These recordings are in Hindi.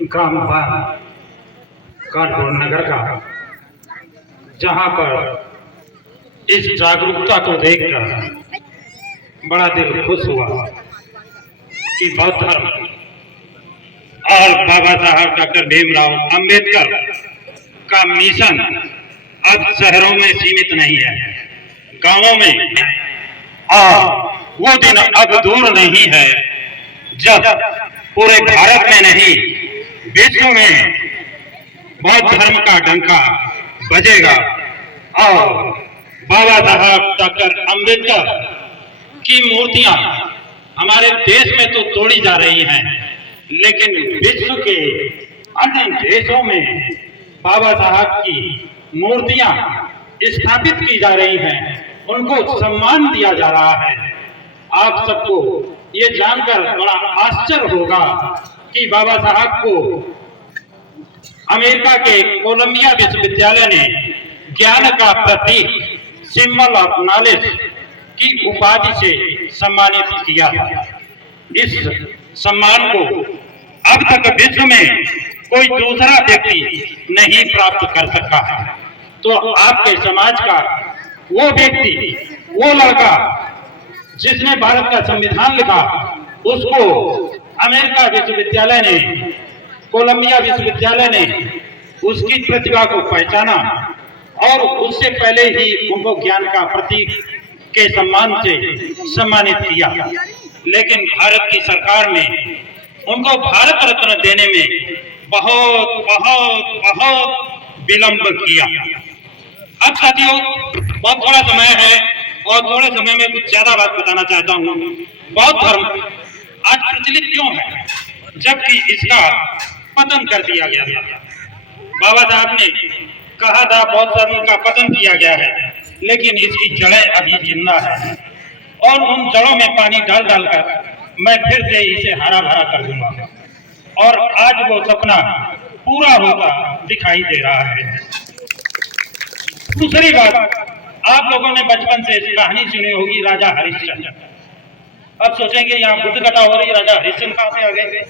ग्राम कानपुर नगर का, जहां पर इस जागरूकता को देखकर बड़ा दिल खुश हुआ कि बौद्ध धर्म और बाबा साहब डॉक्टर भीमराव अंबेडकर का मिशन अब शहरों में सीमित नहीं है, गांवों में। और वो दिन अब दूर नहीं है जब पूरे भारत में नहीं, विश्व में बौद्ध धर्म का डंका बजेगा और बाबा साहब डॉक्टर अंबेडकर की मूर्तियां हमारे देश में तो तोड़ी जा रही हैं, लेकिन विश्व के अन्य देशों में बाबा साहब की मूर्तियां स्थापित की जा रही हैं, उनको सम्मान दिया जा रहा है। आप सबको ये जानकर बड़ा आश्चर्य होगा कि बाबा साहब को अमेरिका के कोलंबिया विश्वविद्यालय ने ज्ञान का प्रतीक, सिंबल ऑफ नॉलेज की उपाधि से सम्मानित किया। इस सम्मान को अब तक विश्व में कोई दूसरा व्यक्ति नहीं प्राप्त कर सका है। तो आपके समाज का वो व्यक्ति, वो लड़का जिसने भारत का संविधान लिखा, उसको अमेरिका विश्वविद्यालय ने, कोलंबिया विश्वविद्यालय ने उसकी प्रतिभा को पहचाना और उससे पहले ही उनको ज्ञान का प्रतीक के सम्मान से सम्मानित किया। लेकिन भारत की सरकार ने उनको भारत रत्न देने में बहुत बहुत बहुत विलंब किया। अब साथियों, बहुत थोड़ा समय है और थोड़े समय में कुछ ज्यादा बात बताना चाहता हूँ। बौद्ध धर्म आज प्रचलित क्यों है, जबकि इसका पतन कर दिया गया था। बाबा साहब ने कहा था बौद्ध धर्म का पतन किया गया है, लेकिन इसकी जड़ें अभी जिंदा है और उन जड़ों में पानी डाल डालकर मैं फिर से इसे हरा भरा कर दूंगा। और आज वो सपना पूरा होता दिखाई दे रहा है। दूसरी बात, आप लोगों ने बचपन से कहानी सुनी होगी राजा हरिश्चंद्र। अब सोचेंगे यहाँ बुद्ध कथा हो रही, राजा हरिश्चंद्र कहाँ से आ गए?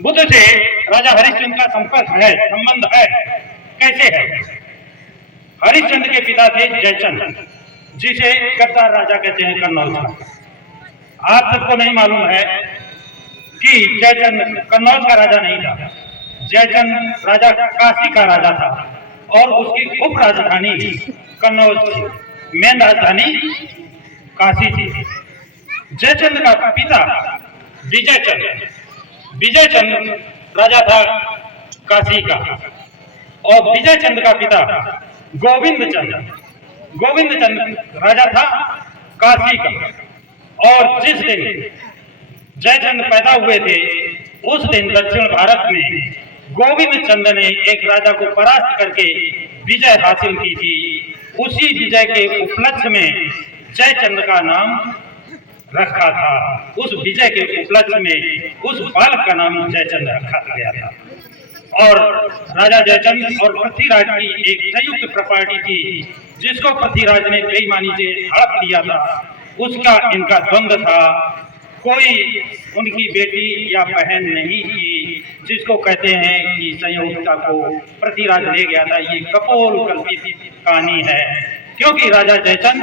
बुद्ध से राजा हरिश्चंद्र का संपर्क है, संबंध है। कैसे है? हरिश्चंद्र के पिता थे जयचंद, जिसे गद्दार राजा कहते हैं, कन्नौज का। आप सबको नहीं मालूम है कि जयचंद कन्नौज का राजा नहीं था। जयचंद राजा काशी का राजा था और उसकी उप राजधानी कन्नौज थी, मेन राजधानी काशी थी। जयचंद का पिता विजयचंद राजा था काशी का, और विजयचंद का पिता गोविंदचंद राजा था काशी का। और जिस दिन जयचंद पैदा हुए थे, उस दिन दक्षिण भारत में गोविंदचंद ने एक राजा को परास्त करके विजय हासिल की थी। उसी विजय के उपलक्ष्य में जयचंद का नाम रखा था। उस विजय के उपलक्ष्य में उस बालक का नाम जयचंद रखा गया था। और राजा जयचंद और पृथ्वीराज की एक संयुक्त प्रॉपर्टी थी, जिसको पृथ्वीराज ने बेईमानी से हड़प लिया था। उसका इनका द्वंद्व था। कोई उनकी बेटी या बहन नहीं थी, जिसको कहते हैं कि संयोगिता को पृथ्वीराज ले गया था। ये कपोल कल्पित कहानी है, क्योंकि राजा जयचंद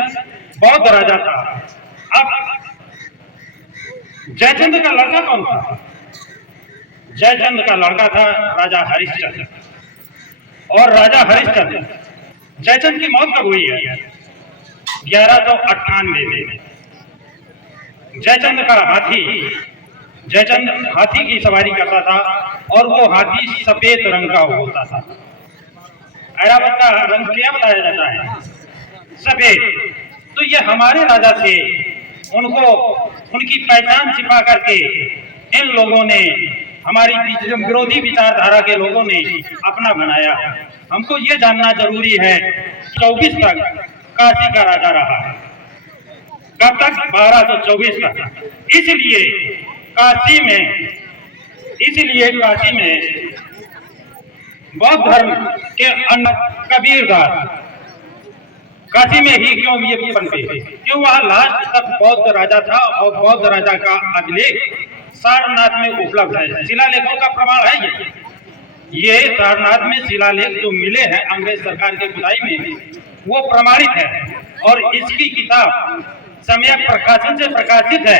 बौद्ध राजा था। अब जयचंद का लड़का कौन था? जयचंद का लड़का था राजा हरिश्चंद्र। और राजा हरिश्चंद्र, जयचंद की मौत कब हुई है? 1198 में। जयचंद हाथी की सवारी करता था और वो हाथी सफेद रंग का होता था। ऐरावत का रंग क्या बताया जाता है? सफेद। तो ये हमारे राजा थे, उनको उनकी पहचान छिपा करके इन लोगों ने, हमारी विरोधी विचारधारा के लोगों ने अपना बनाया। हमको ये जानना जरूरी है, 24 तक काशी का राजा रहा है। कब तक? 1224 तक। इसलिए काशी में बौद्ध धर्म के कबीरदास काशी में ही क्यों ये बनते? क्यों वहां लास्ट तक बौद्ध राजा था और बौद्ध राजा का अभिलेख सारनाथ में उपलब्ध है। शिलालेखों का प्रमाण है ये सारनाथ में शिलालेख जो मिले हैं अंग्रेज सरकार के खुदाई में, वो प्रमाणित है। और इसकी किताब सम्यक प्रकाशन से प्रकाशित है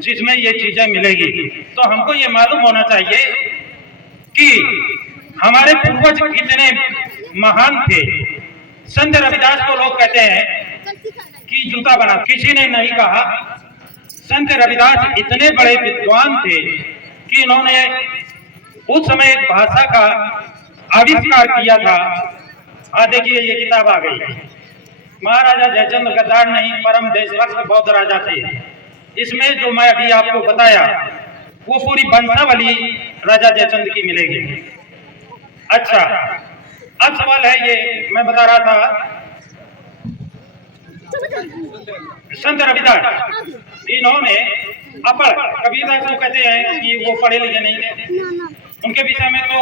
जिसमें ये चीजें मिलेगी। तो हमको ये मालूम होना चाहिए कि हमारे पूर्वज कितने महान थे। संत रविदास को लोग कहते हैं कि जूता बना, किसी ने नहीं कहा। संत रविदास इतने बड़े विद्वान थे कि इन्होंने उस समय एक भाषा का आविष्कार किया था। देखिए ये किताब आ गई। महाराजा जयचंद्र गद्दार नहीं, परम देशभक्त बौद्ध राजा थे। इसमें जो मैं अभी आपको बताया वो पूरी वंशावली राजा जयचंद्र की मिलेगी। अच्छा, अब सवाल है ये मैं बता रहा था, संत रविदास इन्होंने अपढ़, कबीरदास को कहते हैं कि वो पढ़े लिखे नहीं थे, उनके विषय में तो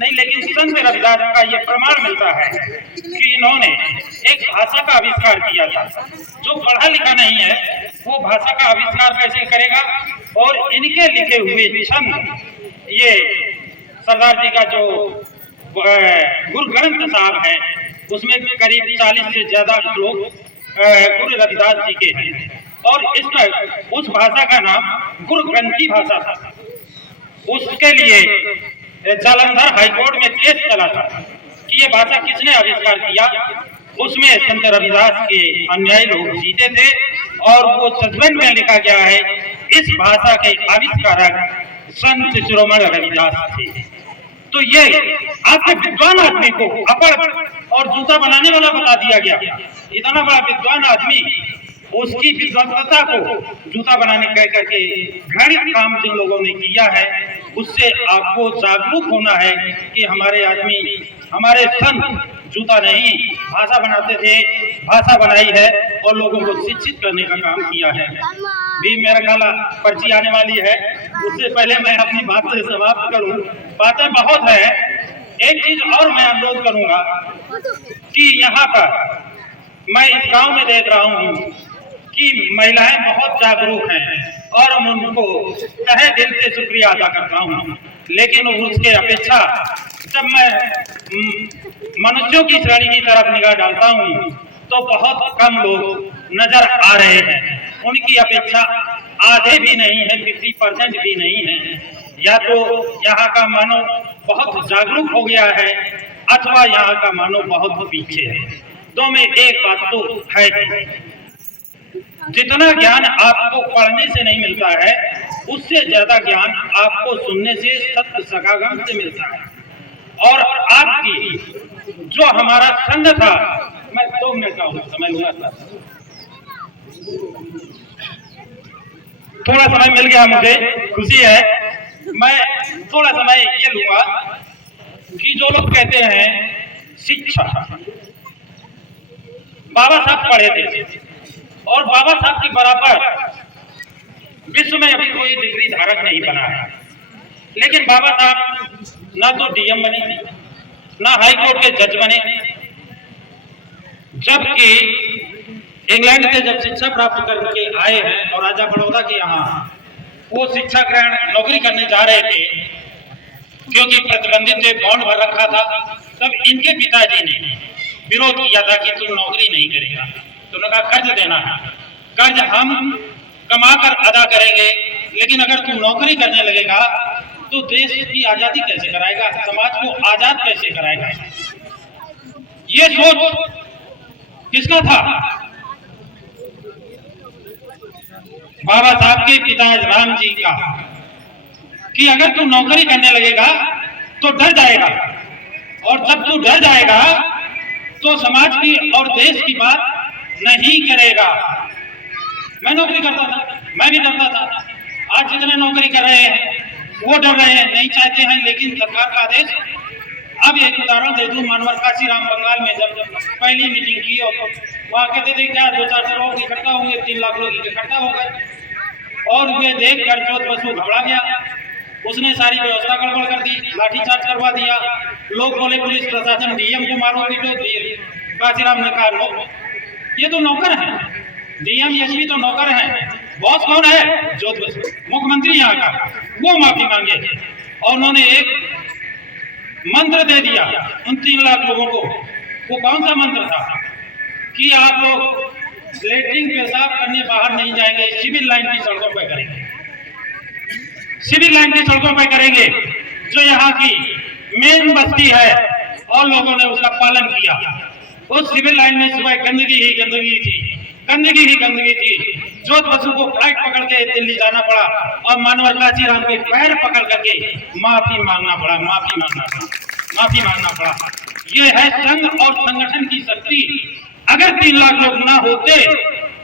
नहीं, लेकिन संत रविदास का ये प्रमाण मिलता है कि इन्होंने एक भाषा का आविष्कार किया था। जो पढ़ा लिखा नहीं है वो भाषा का आविष्कार कैसे करेगा। और इनके लिखे हुए छंद, ये सरदार जी का जो गुरु ग्रंथ साहब है उसमें करीब 40 से ज्यादा श्लोक गुरु रविदास जी के हैं। और इसका उस भाषा का नाम गुरु ग्रंथी भाषा था। उसके लिए जालंधर हाईकोर्ट में केस चला था कि ये भाषा किसने आविष्कार किया। उसमें संत रविदास के अनुयायी लोग जीते थे और वो जजमेंट में लिखा गया है इस भाषा के आविष्कारक संत शिरोमणि रविदास थे। तो ये आपके विद्वान आदमी को अपढ़ और जूता बनाने वाला बता दिया गया। इतना बड़ा विद्वान आदमी, उसकी विद्वत्ता को जूता बनाने कह करके घृणित काम जिन लोगों ने किया है, उससे आपको जागरूक होना है कि हमारे आदमी, हमारे संत जूता नहीं भाषा बनाते थे, भाषा बनाई है और लोगों को शिक्षित करने का काम किया है। भी मेरा ख्याल पर्ची आने वाली है, उससे पहले मैं अपनी बात से समाप्त करूं। बातें बहुत है। एक चीज और मैं अनुरोध करूंगा कि यहाँ पर मैं इस गांव में देख रहा हूँ कि महिलाएं बहुत जागरूक हैं और मैं उनको तहे दिल से शुक्रिया अदा करता हूँ। लेकिन उसके अपेक्षा जब मैं मनुष्यों की श्रेणी की तरफ निगाह डालता हूँ तो बहुत कम लोग नजर आ रहे हैं। उनकी अपेक्षा आधे भी नहीं है, 50% भी नहीं है। या तो यहाँ का मानव बहुत जागरूक हो गया है अथवा यहाँ का मानव बहुत पीछे है। तो में एक बात तो है, जितना ज्ञान आपको पढ़ने से नहीं मिलता है उससे ज्यादा ज्ञान आपको सुनने से, सत्य सगागम से मिलता है। और आपकी जो हमारा संघ था, मैं 2 मिनट का समय लूंगा, थोड़ा समय मिल गया मुझे, खुशी है। मैं थोड़ा समय ये लूंगा कि जो लोग कहते हैं शिक्षा, बाबा साहब पढ़े थे और बाबा साहब के बराबर विश्व में अभी कोई डिग्री धारक नहीं बना है। लेकिन बाबा साहब ना तो डीएम बने, ना हाई कोर्ट के जज बने, जबकि इंग्लैंड से जब शिक्षा प्राप्त करके आए हैं और राजा बड़ौदा के यहाँ वो शिक्षा ग्रहण नौकरी करने जा रहे थे, क्योंकि प्रतिबंधित से बॉन्ड भर रखा था, तब इनके पिताजी ने विरोध किया था कि तुम नौकरी नहीं करेगा। तो उन्होंने कहा कर्ज देना है, कर्ज हम कमाकर अदा करेंगे, लेकिन अगर तुम नौकरी करने लगेगा तो देश की आजादी कैसे कराएगा, समाज को आजाद कैसे कराएगा। ये सोच किसका था? बाबा साहब के पिता राम जी का, कि अगर तू नौकरी करने लगेगा तो डर जाएगा, और जब तू डर जाएगा तो समाज की और देश की बात नहीं करेगा। मैं नौकरी करता था, मैं भी डरता था। आज जितने नौकरी कर रहे हैं वो डर रहे हैं, नहीं चाहते हैं, लेकिन सरकार का आदेश। अब एक उदाहरण दे दूं, मानवर काशीराम बंगाल में जब पहली मीटिंग की और वहाँ कहते थे क्या 200-400 लोग इकट्ठा होंगे, 3 लाख लोग इकट्ठा हो गए, और वे देख कर चौथ बसु घबरा गया। उसने सारी व्यवस्था गड़बड़ कर दी, लाठीचार्ज करवा दिया। लोग बोले पुलिस प्रशासन डीएम को मारो पीटो। काशीराम ने कहा नो, ये तो नौकर है, डीएम एसपी तो नौकर है, बॉस कौन है? जोध बसु, मुख्यमंत्री यहाँ का, वो माफी मांगे। और उन्होंने एक मंत्र दे दिया उन 3 लाख लोगों को। वो कौन सा मंत्र था कि आप लोग लेटरिन पेशाब करने बाहर नहीं जाएंगे, सिविल लाइन की सड़कों पर करेंगे, सिविल लाइन की सड़कों पर करेंगे, जो यहाँ की मेन बस्ती है। और लोगों ने उसका पालन किया। उस सिविल लाइन में सुबह गंदगी ही गंदगी थी, गंदगी ही गंदगी थी। जोध बसु को फ्लाइट पकड़ के दिल्ली जाना पड़ा और मनोहर काशीराम के पैर पकड़ करके माफी मांगना पड़ा, माफी मांगना पड़ा। ये है संघ और संगठन की शक्ति। अगर 3 लाख लोग ना होते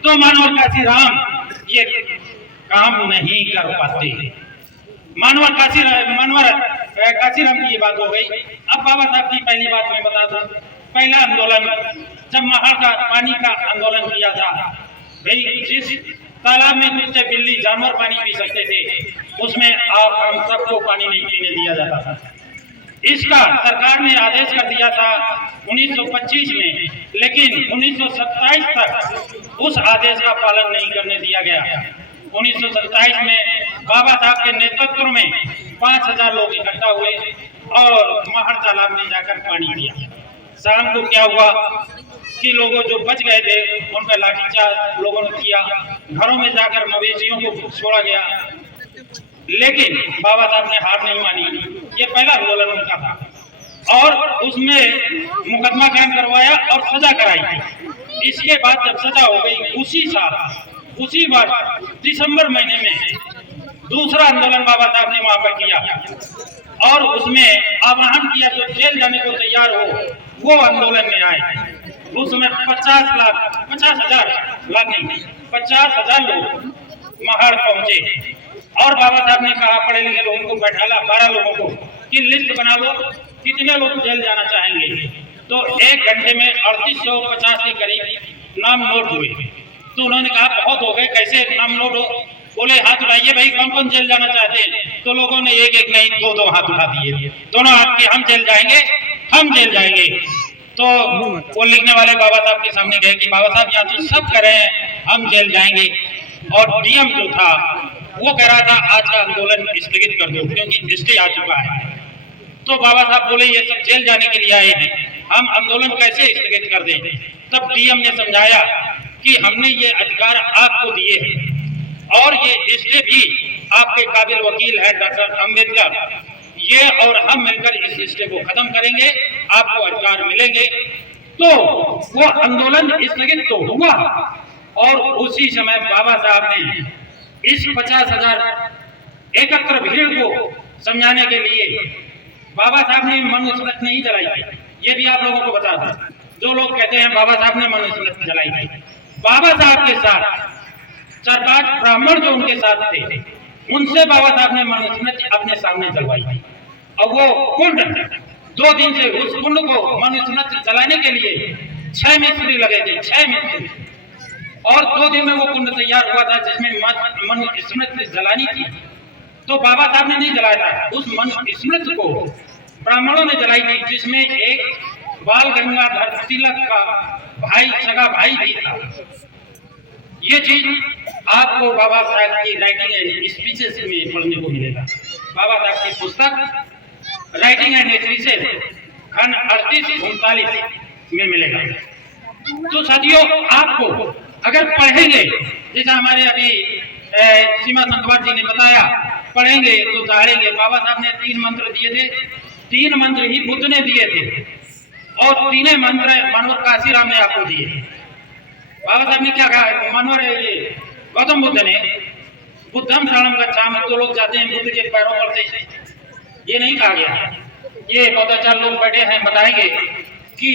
तो मनोहर काम नहीं कर पाते। मनोहर काशीराम की ये बात हो गई। अब बाबा साहब की पहली बात मैं बता दूं। पहला आंदोलन जब महाड़ का पानी का आंदोलन किया था, भाई जिस तालाब में कुछ बिल्ली जानवर पानी पी सकते थे, उसमें हम सबको पानी नहीं पीने दिया जाता था। इसका सरकार ने आदेश कर दिया था 1925 में, लेकिन 1927 तक उस आदेश का पालन नहीं करने दिया गया। 1927 में बाबा साहब के नेतृत्व में 5000 लोग इकट्ठा हुए और महाड़ तालाब में जाकर पानी पिया। शाम को क्या हुआ कि लोगों जो बच गए थे उन पर लाठीचार्ज लोगों ने किया, घरों में जाकर मवेशियों को छोड़ा गया। लेकिन बाबा साहब ने हार नहीं मानी। ये पहला आंदोलन उनका था और उसमें मुकदमा कायम करवाया और सजा कराई। इसके बाद जब सजा हो गई, उसी साल उसी बार दिसंबर महीने में दूसरा आंदोलन बाबा साहब ने वहां पर किया और उसमें आह्वान किया जो जेल जाने को तैयार हो वो आंदोलन में आए। उसमें 50,000 लोग महाड़ पहुंचे और बाबा साहब ने कहा पढ़े लिखे लोगों को बैठाला 12 लोगों को कि लिस्ट बना लो कितने लोग जेल जाना चाहेंगे। तो 1 घंटे में 3850 के करीब नाम नोट हुए। तो उन्होंने कहा बहुत हो गए, कैसे नाम नोट हो? बोले हाथ उठाइए भाई, कौन कौन जेल जाना चाहते हैं? तो लोगों ने एक एक नहीं 2-2 हाथ उठा दिए। दोनों हाथ के हम जेल जाएंगे, हम जेल जाएंगे। तो वो लिखने वाले बाबा साहब के सामने गए कि बाबा साहब यहाँ तो सब कह रहे हैं हम जेल जाएंगे। और डीएम जो था वो कह रहा था आज का आंदोलन स्थगित कर दो क्योंकि स्टे आ चुका है। तो बाबा साहब बोले ये सब जेल जाने के लिए आए हैं, हम आंदोलन कैसे स्थगित कर दें? तब डीएम ने समझाया कि हमने ये अधिकार आपको दिए हैं और ये स्टे भी आपके काबिल वकील है डॉक्टर अंबेडकर, ये और हम मिलकर इस स्टे को खत्म करेंगे, आपको अधिकार मिलेंगे। तो वो आंदोलन स्थगित तो हुआ और उसी समय बाबा साहब ने इस 50,000 एकत्र भीड़ को समझाने के लिए बाबा साहब ने मनुस्मृति नहीं जलाई थी। ये भी आप लोगों को बता दूं, जो लोग कहते हैं बाबा साहब ने मनुस्मृति जलाई थी, बाबा साहब के साथ 4-5 ब्राह्मण जो उनके साथ थे उनसे बाबा साहब ने मनुस्मृति अपने सामने जलवाई थी। और वो कुंड 2 दिन से उस कुंड को मनुस्मृति जलाने के लिए 6 मिस्त्री लगे थे, 6 मिस्त्री। और 2 दिन में वो कुंड तैयार हुआ था जिसमें मनुस्मृति जलानी थी। तो बाबा साहब ने नहीं जलाया था, उस मनुस्मृति को ब्राह्मणों ने जलाई थी, जिसमें एक बाल गंगाधर तिलक का भाई सगा भाई भी था। ये चीज आपको बाबा साहब की राइटिंग एंड स्पीचेस में पढ़ने को मिलेगा। बाबा साहब की पुस्तक राइटिंग एंड स्पीचेस खंड 38-39 में मिलेगा। तो साथियों आपको अगर पढ़ेंगे, जैसा हमारे अभी सीमा संगवार जी ने बताया, पढ़ेंगे तो जानेंगे। बाबा साहब ने 3 मंत्र दिए थे, 3 मंत्र ही बुद्ध ने दिए थे और 3 मंत्र मनोहर काशीराम ने आपको दिए। बाबा साहब ने क्या कहा? मनोहर ये गौतम बुद्ध ने बुद्धम शरणम गच्छामि, तो लोग जाते हैं बुद्ध के पैरों पर से, ये नहीं कहा गया। ये बौद्धाचार्य लोग बैठे हैं बताएंगे कि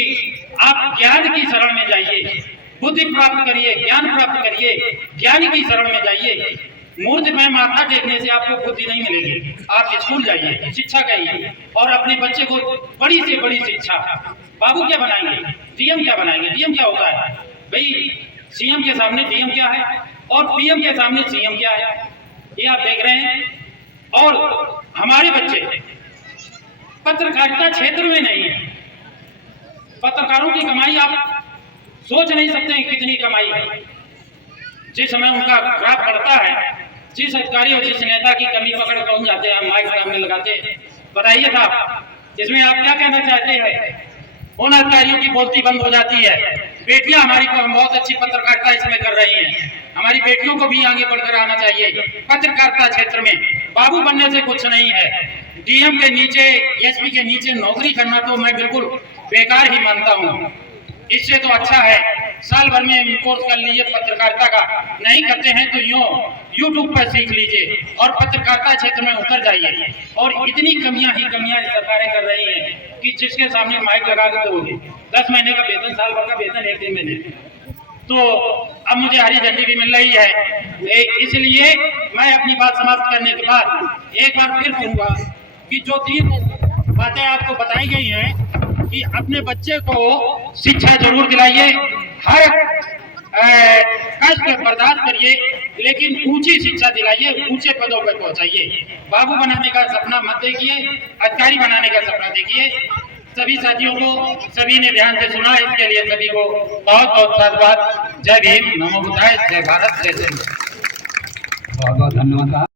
आप ज्ञान की शरण में जाइए, बुद्धि प्राप्त करिए, ज्ञान प्राप्त करिए, ज्ञान की शरण में जाइए। मूर्ति में माथा टेकने से आपको बुद्धि नहीं मिलेगी। आप स्कूल जाइए, शिक्षा करिए और अपने बच्चे को बड़ी से बड़ी शिक्षा। बाबू क्या बनाएंगे? डीएम क्या बनाएंगे? डीएम क्या होता है भाई? सीएम के सामने डीएम क्या है और पीएम के सामने सीएम क्या है, ये आप देख रहे हैं। और हमारे बच्चे पत्रकारिता क्षेत्र में नहीं है। पत्रकारों की कमाई आप सोच नहीं सकते हैं कितनी कमाई है। जिस समय उनका ग्राफ बढ़ता है, जिस अधिकारी और जिस नेता की कमी पकड़ पहुंच जाते हैं, माइक सामने लगाते हैं। बताइए साहब, इसमें आप क्या कहना चाहते हैं? उन अधिकारियों की बोलती बंद हो जाती है। बेटियां हमारी बहुत अच्छी पत्रकारिता इसमें कर रही हैं। हमारी बेटियों को भी आगे बढ़कर आना चाहिए। पत्रकारिता क्षेत्र में बाबू बनने से कुछ नहीं है। डीएम के नीचे, एसपी के नीचे नौकरी करना तो मैं बिल्कुल बेकार ही मानता हूँ। इससे तो अच्छा है साल भर में कोर्स कर लीजिए पत्रकारिता का, नहीं करते हैं तो यूट्यूब पर सीख लीजिए और पत्रकारिता क्षेत्र में उतर जाइए। और इतनी कमियां ही कमियां सरकारें कर रही हैं कि जिसके सामने माइक लगा के दोगे 10 महीने का वेतन, साल भर का वेतन एक दिन में दे। तो अब मुझे हरी झंडी भी मिल रही है। इसलिए मैं अपनी बात समाप्त करने के बाद एक बार फिर कहूँगा कि जो 3 बातें आपको बताई गई हैं कि अपने बच्चे को शिक्षा जरूर दिलाइए, हर कष्ट बर्दाश्त करिए, लेकिन ऊंची शिक्षा दिलाइए, ऊंचे पदों पर पहुंचाइए। बाबू बनाने का सपना मत देखिए, अधिकारी बनाने का सपना देखिए। सभी साथियों को सभी ने ध्यान से सुना, इसके लिए सभी को बहुत बहुत धन्यवाद। जय भीम, नमो बुद्धाय, जय भारत, जय हिंद। बहुत बहुत धन्यवाद।